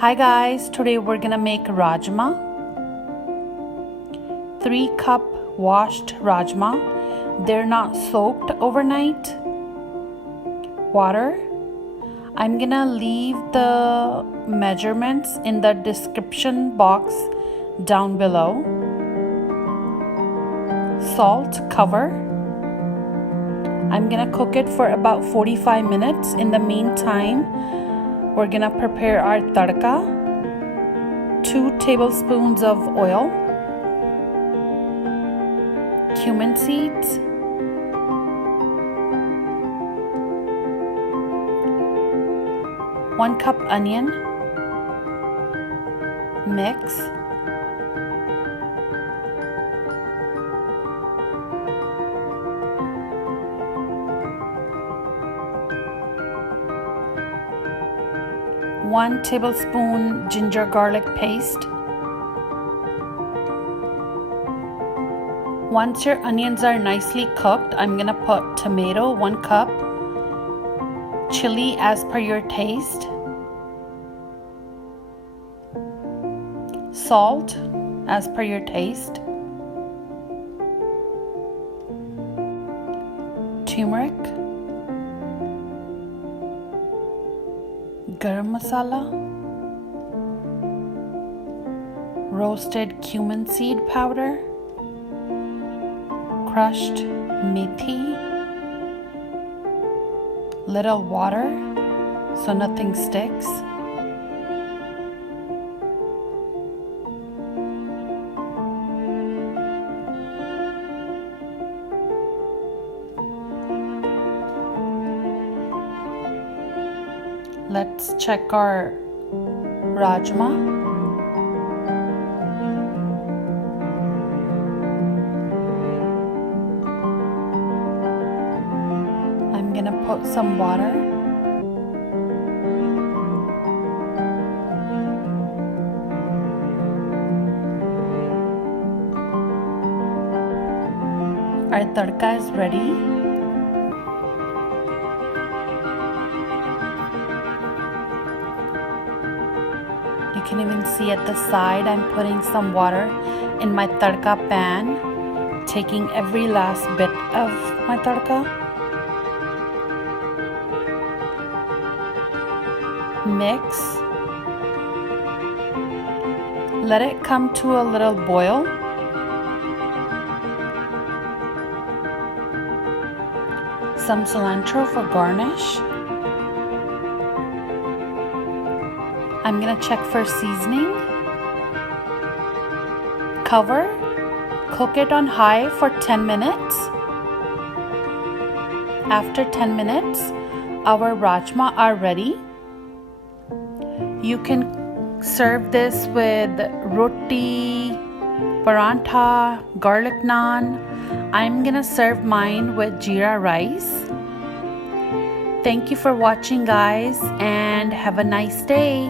Hi guys, today we're gonna make Rajma. 3 cup washed Rajma. They're not soaked overnight. Water. I'm gonna leave the measurements in the description box down below. Salt, cover. I'm gonna cook it for about 45 minutes. In the meantime, we're gonna prepare our tharka. 2 tablespoons of oil, cumin seeds, one cup onion, mix, one tablespoon ginger garlic paste. Once your onions are nicely cooked, I'm gonna put tomato, 1 cup, chili as per your taste, salt as per your taste, turmeric, garam masala, roasted cumin seed powder, crushed methi, little water so nothing sticks, let's check our Rajma. I'm gonna put some water. Our tadka is ready. You can even see at the side I'm putting some water in my tadka pan, taking every last bit of my tadka. Mix. Let it come to a little boil. Some cilantro for garnish. I'm gonna check for seasoning. Cover. Cook it on high for 10 minutes. After 10 minutes, our Rajma are ready. You can serve this with roti, parantha, garlic naan. I'm gonna serve mine with jeera rice. Thank you for watching guys, and have a nice day.